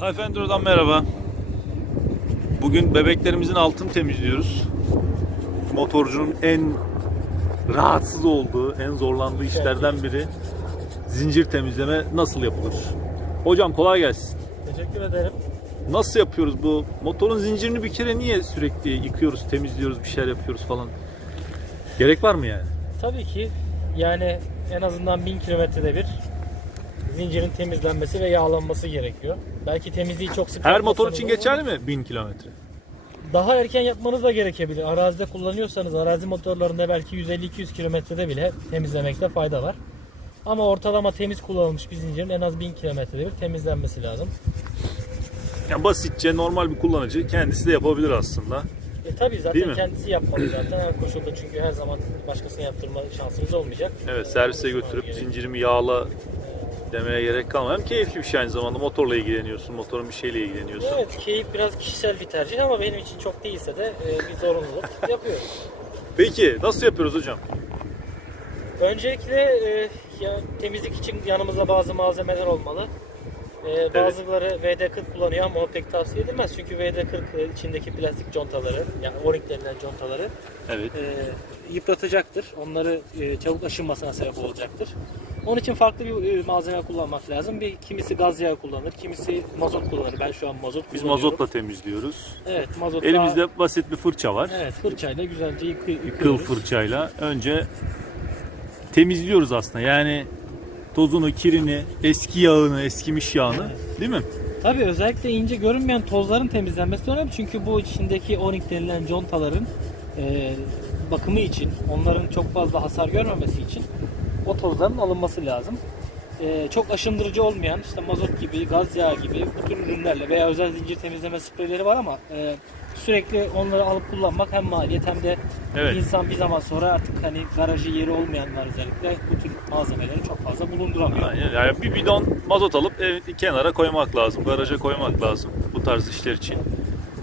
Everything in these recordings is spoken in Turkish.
Efendiro'dan merhaba. Bugün bebeklerimizin altını temizliyoruz. Motorcunun en rahatsız olduğu, en zorlandığı işlerden biri zincir temizleme nasıl yapılır? Hocam kolay gelsin. Teşekkür ederim. Nasıl yapıyoruz bu? Motorun zincirini bir kere niye sürekli yıkıyoruz, temizliyoruz, bir şeyler yapıyoruz falan? Gerek var mı yani? Tabii ki yani en azından 1000 kilometrede bir zincirin temizlenmesi ve yağlanması gerekiyor. Belki temizliği çok sık Her motor için geçerli mi 1000 kilometre? Daha erken yapmanız da gerekebilir. Arazide kullanıyorsanız arazi motorlarında belki 150-200 kilometrede bile temizlemekte fayda var. Ama ortalama temiz kullanılmış bir zincirin en az 1000 kilometrede bir temizlenmesi lazım. Yani basitçe normal bir kullanıcı kendisi de yapabilir aslında. E tabi zaten kendisi yapmalı zaten her koşulda çünkü her zaman başkasına yaptırma şansınız olmayacak. Evet servise götürüp zincirimi yağla demeye gerek. Hem keyifli bir şey aynı zamanda motorla ilgileniyorsun, motorun bir şeyle ilgileniyorsun. Evet keyif biraz kişisel bir tercih ama benim için çok değilse de e, bir zorunluluk yapıyoruz. Peki nasıl yapıyoruz hocam? Öncelikle e, ya, temizlik için yanımızda bazı malzemeler olmalı. E, bazıları VD40 kullanıyor ama o pek tavsiye edilmez. Çünkü VD40 içindeki plastik contaları yani o-ring denilen contaları Evet. e, yıpratacaktır. Onları e, çabuk aşınmasına sebep olacaktır. Onun için farklı bir e, malzeme kullanmak lazım. Bir kimisi gaz yağı kullanır, kimisi mazot kullanır. Ben şu an mazot Biz mazotla temizliyoruz. Evet, mazot daha- Elimizde basit bir fırça var. Evet, fırçayla güzelce Kıl yıkıyoruz. fırçayla önce temizliyoruz aslında. Yani tozunu, kirini, eski yağını, eskimiş yağını değil mi? Tabii özellikle ince görünmeyen tozların temizlenmesi önemli çünkü bu içindeki o-ring denilen contaların e, bakımı için, onların çok fazla hasar görmemesi için o tozların alınması lazım. E, çok aşındırıcı olmayan işte mazot gibi, gaz yağı gibi bu tür ürünlerle veya özel zincir temizleme spreyleri var ama e, sürekli onları alıp kullanmak hem maliyet hem de Evet. insan bir zaman sonra artık hani garajı yeri olmayanlar özellikle bu tür malzemeleri çok fazla bulunduramıyor. Aynen. Yani bir bidon mazot alıp evet, kenara koymak lazım, garaja koymak lazım bu tarz işler için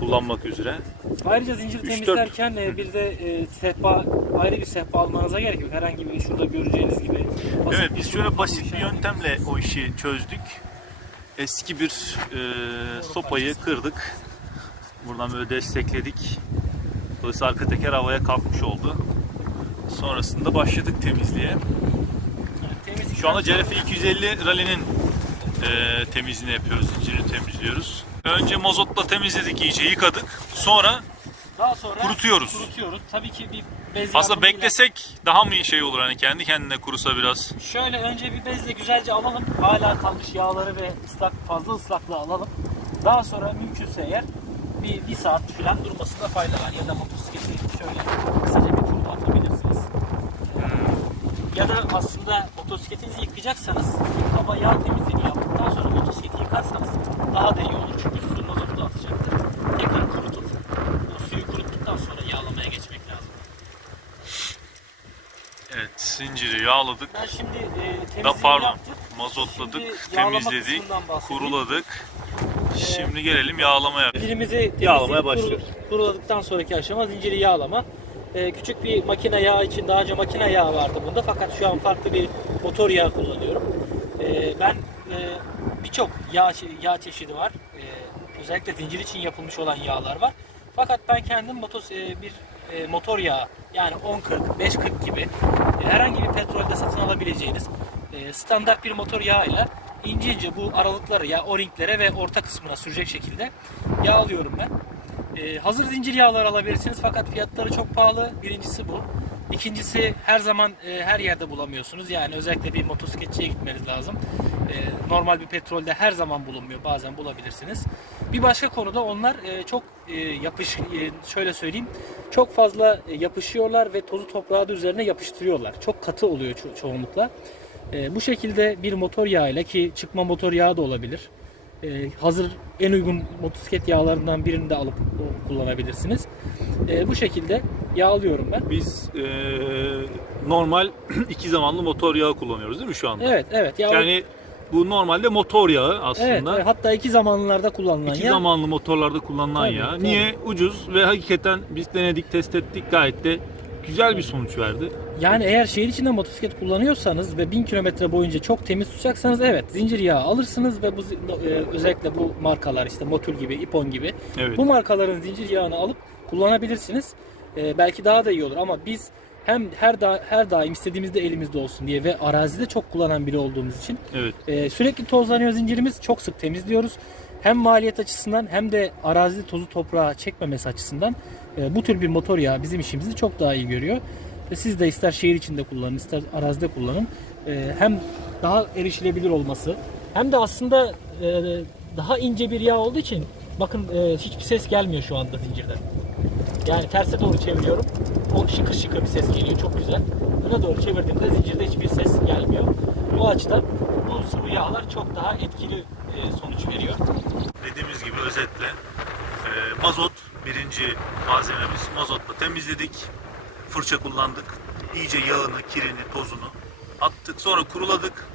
kullanmak üzere. Ayrıca zincir Üç, dört. temizlerken e, bir de e, sehpa ayrı bir sehpa almanıza gerek yok. Herhangi bir şurada göreceğiniz gibi. basit Evet biz şöyle basit bir şey. yöntemle o işi çözdük. Eski bir e, sopayı kırdık. Buradan böyle destekledik. Dolayısıyla arka teker havaya kalkmış oldu. Sonrasında başladık temizliğe. Şu anda CRF 250 Rally'nin e, temizliğini yapıyoruz, zincirini temizliyoruz. Önce mazotla temizledik iyice yıkadık. Sonra daha sonra kurutuyoruz. Kurutuyoruz. Tabii ki bir bez aslında yardımıyla- beklesek daha mı iyi şey olur hani kendi kendine kurusa biraz. Şöyle önce bir bezle güzelce alalım. Hala kalmış yağları ve ıslak fazla ıslaklığı alalım. Daha sonra mümkünse eğer bir, bir saat falan durmasında fayda var. Ya da motosikleti şöyle kısaca bir tur atabilirsiniz. Ya da aslında motosikletinizi yıkayacaksanız hava yağ temizliğini yaptıktan sonra motosikleti yıkarsanız daha da iyi olur. Çünkü su mazotu da atacaktır. Tekrar kurutup o suyu kuruttuktan sonra yağlamaya geçmek lazım. Evet zinciri yağladık. Ben şimdi e, Da temizliğini pardon yaptık. mazotladık, Şimdi yağlama temizledik, kısmından bahsedeyim. kuruladık. Şimdi gelelim yağlamaya. Pilimizi Yağlamaya başlıyoruz. kuru- Kuruladıktan sonraki aşama zinciri yağlama. Ee, küçük bir makine yağı için daha önce makine yağı vardı bunda fakat şu an farklı bir motor yağı kullanıyorum. Ee, ben e, birçok yağ, yağ çeşidi var. Ee, özellikle zincir için yapılmış olan yağlar var. Fakat ben kendim motos, e, bir e, motor yağı yani 1040, 540 gibi e, herhangi bir petrolde satın alabileceğiniz e, standart bir motor yağıyla ince ince bu aralıkları ya o-ringlere ve orta kısmına sürecek şekilde yağlıyorum ben. Ee, hazır zincir yağlar alabilirsiniz fakat fiyatları çok pahalı. Birincisi bu. İkincisi her zaman e, her yerde bulamıyorsunuz. Yani özellikle bir motosikletçiye gitmeniz lazım. E, normal bir petrolde her zaman bulunmuyor. Bazen bulabilirsiniz. Bir başka konuda onlar e, çok e, yapış e, şöyle söyleyeyim. Çok fazla e, yapışıyorlar ve tozu toprağı da üzerine yapıştırıyorlar. Çok katı oluyor ço- çoğunlukla. E, bu şekilde bir motor yağıyla ki çıkma motor yağı da olabilir. E, hazır en uygun motosiklet yağlarından birini de alıp o- kullanabilirsiniz. E, bu şekilde yağlıyorum ben. Biz e, normal iki zamanlı motor yağı kullanıyoruz değil mi şu anda? Evet, evet. Yağ, Yani bu normalde motor yağı aslında. evet, hatta iki zamanlılarda kullanılan İki yağ. zamanlı motorlarda kullanılan Tabii, yağ. tabii. Niye? Ucuz ve hakikaten biz denedik, test ettik gayet de güzel bir sonuç verdi. Yani eğer şehir içinde motosiklet kullanıyorsanız ve 1000 kilometre boyunca çok temiz tutacaksanız evet zincir yağı alırsınız ve bu e, özellikle bu markalar işte Motul gibi, Ipon gibi Evet. bu markaların zincir yağını alıp kullanabilirsiniz. E, belki daha da iyi olur ama biz hem her da her daim istediğimizde elimizde olsun diye ve arazide çok kullanan biri olduğumuz için Evet. e, sürekli tozlanıyor zincirimiz. Çok sık temizliyoruz. Hem maliyet açısından hem de arazide tozu toprağa çekmemesi açısından e, bu tür bir motor yağı bizim işimizi çok daha iyi görüyor. Ve siz de ister şehir içinde kullanın, ister arazide kullanın. E, hem daha erişilebilir olması hem de aslında e, daha ince bir yağ olduğu için bakın e, hiçbir ses gelmiyor şu anda zincirden. Yani terse doğru çeviriyorum. O şıkır şıkır bir ses geliyor. Çok güzel. Öne doğru çevirdiğimde zincirde hiçbir ses gelmiyor. Bu açıdan bu sıvı yağlar çok daha etkili e, sonuç veriyor. Dediğimiz gibi özetle e, mazot birinci malzememiz. Mazotla temizledik. Fırça kullandık. İyice yağını, kirini, tozunu attık. Sonra kuruladık.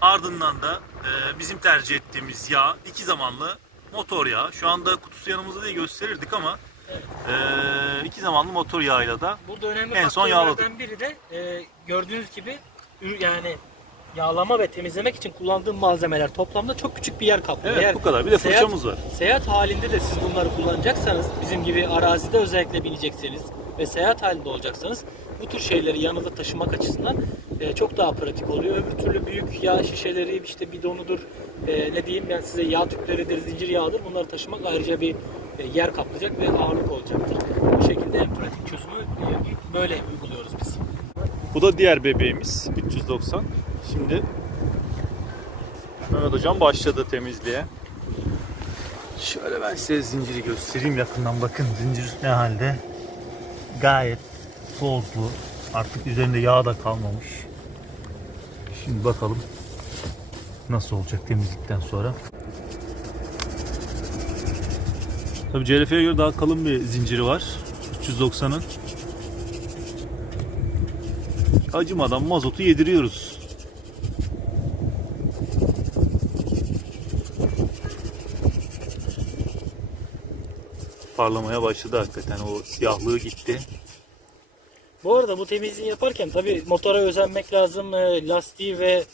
Ardından da e, bizim tercih ettiğimiz yağ iki zamanlı motor yağı. Şu anda kutusu yanımızda diye gösterirdik ama e, iki zamanlı motor yağıyla da Burada önemli En son faktörlerden biri de e, gördüğünüz gibi ür- yani yağlama ve temizlemek için kullandığım malzemeler toplamda çok küçük bir yer kaplıyor. evet Eğer bu kadar. Bir de seyahat- fırçamız var. Seyahat halinde de siz bunları kullanacaksanız, bizim gibi arazide özellikle binecekseniz ve seyahat halinde olacaksanız bu tür şeyleri yanında taşımak açısından e, çok daha pratik oluyor. Öbür türlü büyük yağ şişeleri, işte bidonudur, e, ne diyeyim ben size yağ tüpleridir, zincir yağıdır. Bunları taşımak ayrıca bir yer kaplayacak ve ağırlık olacaktır. Bu şekilde en pratik çözümü e, böyle uyguluyoruz biz. Bu da diğer bebeğimiz 390. Şimdi Mehmet Hocam başladı temizliğe. Şöyle ben size zinciri göstereyim yakından bakın zincir ne halde. Gayet tozlu. Artık üzerinde yağ da kalmamış. Şimdi bakalım nasıl olacak temizlikten sonra. Tabii CRF'ye göre daha kalın bir zinciri var. 390'ın. acımadan mazotu yediriyoruz. Parlamaya başladı hakikaten o siyahlığı gitti. Bu arada bu temizliği yaparken tabi motora özenmek lazım. E, Lastiği ve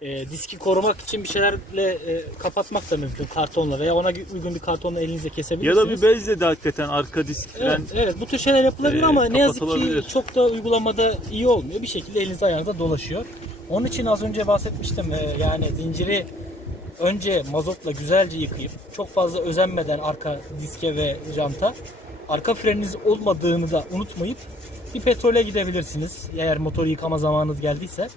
e, diski korumak için bir şeylerle e, kapatmak da mümkün kartonla veya ona uygun bir kartonla elinizle Ya kesebilirsiniz. da bir bezle de hakikaten arka disk Evet, falan evet bu tür şeyler yapılabilir e, ama ne yazık ki çok da uygulamada iyi olmuyor. Bir şekilde elinize ayağınıza dolaşıyor. Onun için az önce bahsetmiştim e, yani zinciri önce mazotla güzelce yıkayıp çok fazla özenmeden arka diske ve janta arka freniniz olmadığını da unutmayıp bir petrole gidebilirsiniz eğer motoru yıkama zamanınız geldiyse.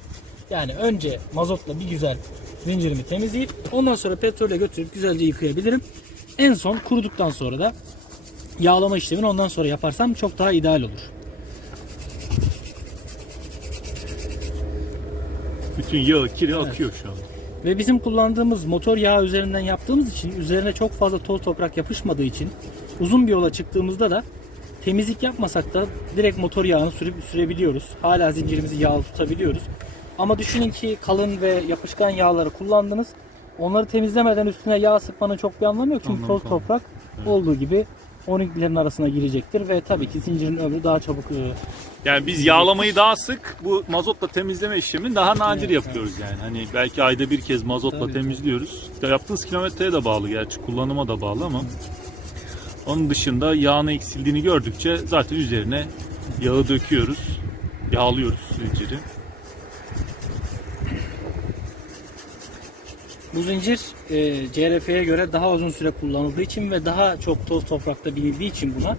Yani önce mazotla bir güzel zincirimi temizleyip ondan sonra petrole götürüp güzelce yıkayabilirim. En son kuruduktan sonra da yağlama işlemini ondan sonra yaparsam çok daha ideal olur. bütün yağı kiri akıyor şu an. Ve bizim kullandığımız motor yağı üzerinden yaptığımız için üzerine çok fazla toz toprak yapışmadığı için uzun bir yola çıktığımızda da temizlik yapmasak da direkt motor yağını sürüp sürebiliyoruz. Hala zincirimizi yağlı tutabiliyoruz. Ama düşünün ki kalın ve yapışkan yağları kullandınız. Onları temizlemeden üstüne yağ sıkmanın çok bir anlamı yok. Çünkü toz toprak olduğu gibi o ringlerin arasına girecektir ve tabii ki zincirin ömrü daha çabuk e, Yani biz yağlamayı daha sık, bu mazotla temizleme işlemini daha nadir yapıyoruz yani. Hani belki ayda bir kez mazotla Tabii, temizliyoruz. Ya Yaptığınız kilometreye de bağlı gerçi, kullanıma da bağlı ama onun dışında yağın eksildiğini gördükçe zaten üzerine yağı döküyoruz. Yağlıyoruz zinciri. Bu zincir e, CRF'ye göre daha uzun süre kullanıldığı için ve daha çok toz toprakta binildiği için buna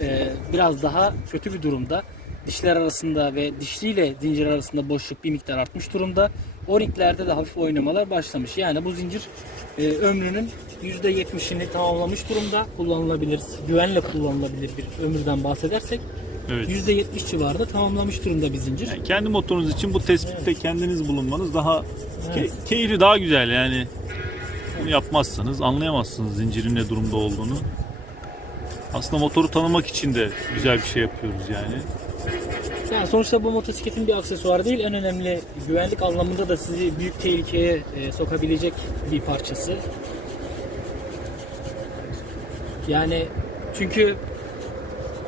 e, biraz daha kötü bir durumda. Dişler arasında ve dişliyle zincir arasında boşluk bir miktar artmış durumda. O ringlerde de hafif oynamalar başlamış. Yani bu zincir e, ömrünün %70'ini tamamlamış durumda. Kullanılabilir, güvenle kullanılabilir bir ömürden bahsedersek. Evet. %70 civarında tamamlamış durumda bir zincir. Yani kendi motorunuz için bu tespitte kendiniz bulunmanız daha Evet. ke- keyifli, daha güzel yani. Bunu yapmazsanız anlayamazsınız zincirin ne durumda olduğunu. Aslında motoru tanımak için de güzel bir şey yapıyoruz yani. Yani sonuçta bu motosikletin bir aksesuarı değil, en önemli güvenlik anlamında da sizi büyük tehlikeye e, sokabilecek bir parçası. Yani çünkü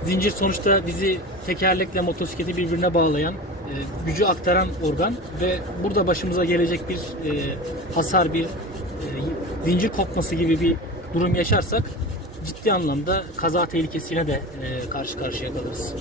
zincir sonuçta bizi tekerlekle motosikleti birbirine bağlayan, e, gücü aktaran organ ve burada başımıza gelecek bir e, hasar, bir e, zincir kopması gibi bir durum yaşarsak ciddi anlamda kaza tehlikesiyle de e, karşı karşıya kalırız.